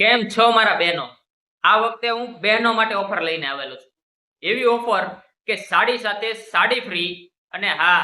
કેમ છો મારા બહેનો? આ વખતે હું બહેનો માટે ઓફર લઈને આવેલો છું. એવી ઓફર કે સાડી સાથે સાડી ફ્રી. અને હા,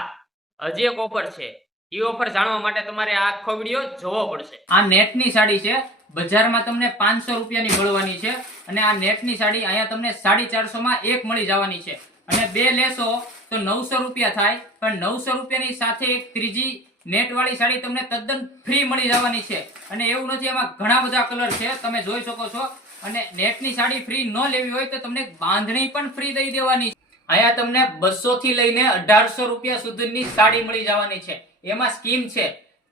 હજી એક ઓફર છે. એ ઓફર જાણવા માટે તમારે આ આખો વિડિયો જોવો પડશે. આ નેટની સાડી છે. બજારમાં તમને 500 રૂપિયાની મળવાની છે અને આ નેટની સાડી અહીંયા તમને 450 માં એક મળી જવાની છે અને બે લેશો તો 900 રૂપિયા થાય. પણ 900 રૂપિયાની સાથે એક ત્રીજી નેટ વાળી સાડી તમને તદ્દન ફ્રી મળી જવાની છે. અને એવું નથી, એમાં ઘણા બધા કલર છે, તમે જોઈ શકો છો. અને નેટની સાડી ફ્રી ન લેવી હોય તો તમને બાંધણી પણ ફ્રી દઈ દેવાની છે. અહીંયા તમને 200 થી લઈને 1800 રૂપિયા સુધીની સાડી મળી જવાની છે. એમાં સ્કીમ છે,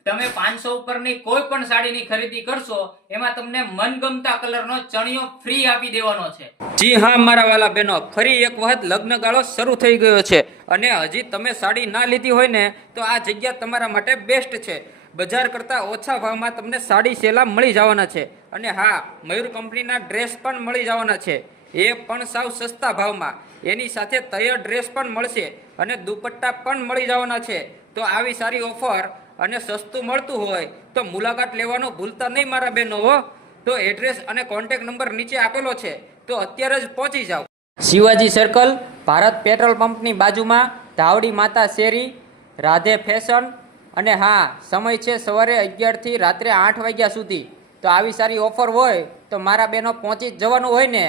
તમે 500 ઉપરની કોઈ પણ સાડીની ખરીદી કરશો એમાં તમને મનગમતા કલરનો ચણિયો ફ્રી આપી દેવાનો છે. જી હા મારા વાલા બહેનો, ફરી એક વખત લગ્ન ગાળો શરૂ થઈ ગયો છે અને હજી તમે સાડી ના લીધી હોય ને તો આ જગ્યા તમારા માટે બેસ્ટ છે. બજાર કરતા ઓછા ભાવમાં તમને સાડી સેલા મળી જવાના છે. અને હા, મયુર કંપનીના ડ્રેસ પણ મળી જવાના છે, એ પણ સાવ સસ્તા ભાવમાં. એની સાથે તૈયાર ડ્રેસ પણ મળશે અને દુપટ્ટા પણ મળી જવાના છે. તો આવી સારી ઓફર અને સસ્તું મળતું હોય તો મુલાકાત લેવાનું ભૂલતા નહીં મારા બહેનો હો. તો એડ્રેસ અને કોન્ટેક્ટ નંબર નીચે આપેલો છે, તો અત્યારે જ પહોંચી જાઓ. શિવાજી સર્કલ, ભારત પેટ્રોલ પંપની બાજુમાં, ધાવડી માતા શેરી, રાધે ફેશન. અને હા, સમય છે સવારે 11 થી રાત્રે 8 વાગ્યા સુધી. તો આવી સારી ઓફર હોય તો મારા બહેનો પહોંચી જ જવાનું હોય ને.